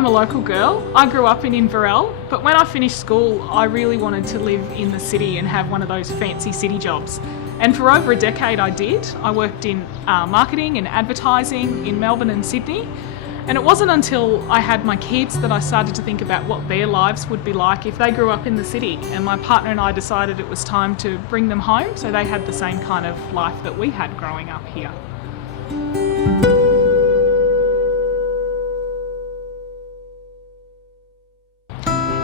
I'm a local girl. I grew up in Inverell, but when I finished school, I really wanted to live in the city and have one of those fancy city jobs. And for over a decade I did. I worked in marketing and advertising in Melbourne and Sydney. And it wasn't until I had my kids that I started to think about what their lives would be like if they grew up in the city. And my partner and I decided it was time to bring them home so they had the same kind of life that we had growing up here.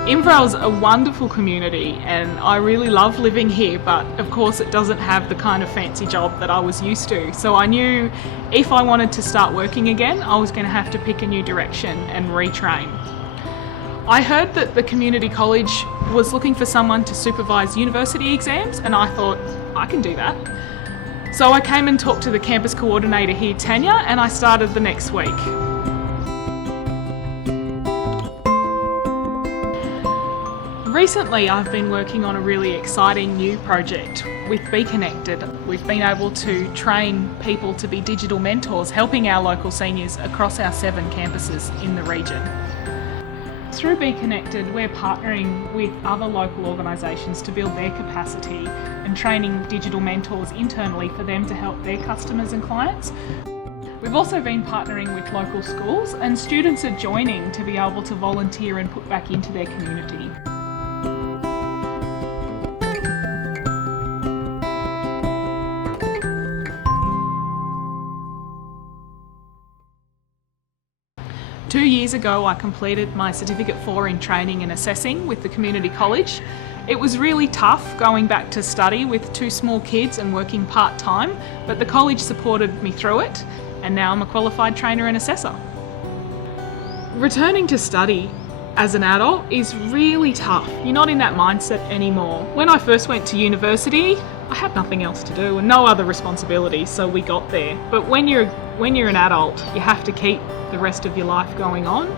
Inverell's a wonderful community and I really love living here, but of course it doesn't have the kind of fancy job that I was used to. So I knew if I wanted to start working again, I was going to have to pick a new direction and retrain. I heard that the community college was looking for someone to supervise university exams and I thought, I can do that. So I came and talked to the campus coordinator here, Tanya, and I started the next week. Recently I've been working on a really exciting new project with Be Connected. We've been able to train people to be digital mentors, helping our local seniors across our 7 campuses in the region. Through Be Connected, we're partnering with other local organisations to build their capacity and training digital mentors internally for them to help their customers and clients. We've also been partnering with local schools and students are joining to be able to volunteer and put back into their community. Two years ago I completed my Certificate 4 in Training and Assessing with the community college. It was really tough going back to study with 2 small kids and working part-time, but the college supported me through it and now I'm a qualified trainer and assessor. Returning to study as an adult is really tough. You're not in that mindset anymore. When I first went to university, I had nothing else to do and no other responsibilities, so we got there. But when you're an adult, you have to keep the rest of your life going on.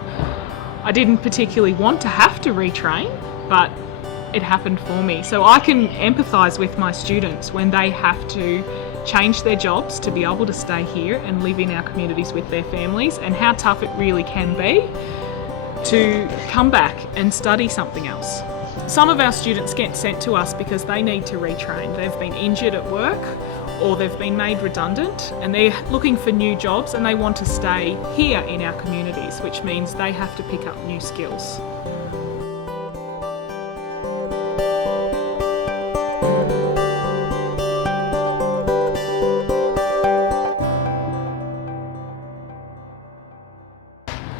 I didn't particularly want to have to retrain, but it happened for me. So I can empathise with my students when they have to change their jobs to be able to stay here and live in our communities with their families, and how tough it really can be to come back and study something else. Some of our students get sent to us because they need to retrain. They've been injured at work or they've been made redundant and they're looking for new jobs and they want to stay here in our communities, which means they have to pick up new skills.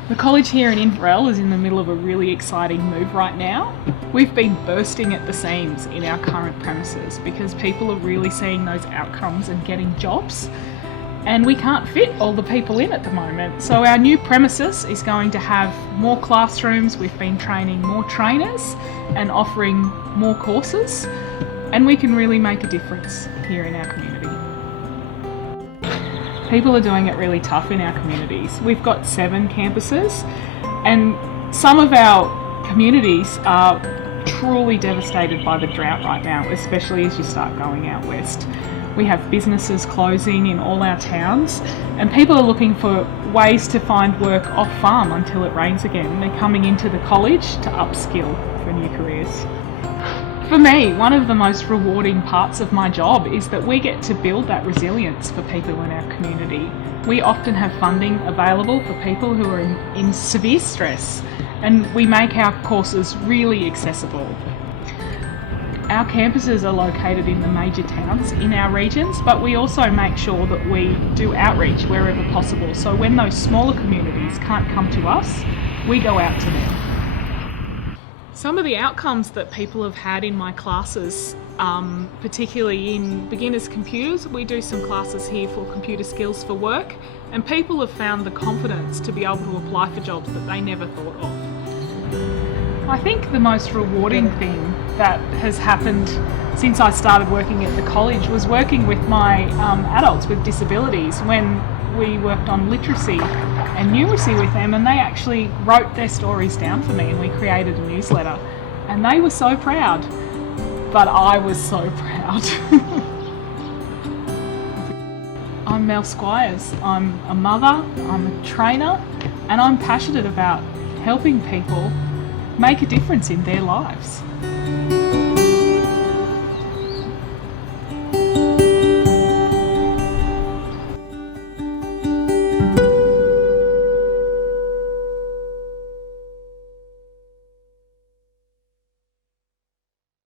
The college here in Inverell is in the middle of a really exciting move right now. We've been bursting at the seams in our current premises because people are really seeing those outcomes and getting jobs, and we can't fit all the people in at the moment. So our new premises is going to have more classrooms. We've been training more trainers and offering more courses, and we can really make a difference here in our community. People are doing it really tough in our communities. We've got 7 campuses and some of our communities are truly devastated by the drought right now, especially as you start going out west. We have businesses closing in all our towns and people are looking for ways to find work off farm until it rains again. They're coming into the college to upskill for new careers. For me, one of the most rewarding parts of my job is that we get to build that resilience for people in our community. We often have funding available for people who are in severe stress, and we make our courses really accessible. Our campuses are located in the major towns in our regions, but we also make sure that we do outreach wherever possible. So when those smaller communities can't come to us, we go out to them. Some of the outcomes that people have had in my classes, particularly in beginners computers, we do some classes here for computer skills for work, and people have found the confidence to be able to apply for jobs that they never thought of. I think the most rewarding thing that has happened since I started working at the college was working with my adults with disabilities when we worked on literacy and numeracy with them, and they actually wrote their stories down for me and we created a newsletter and they were so proud, but I was so proud. I'm Mel Squires. I'm a mother, I'm a trainer, and I'm passionate about helping people make a difference in their lives.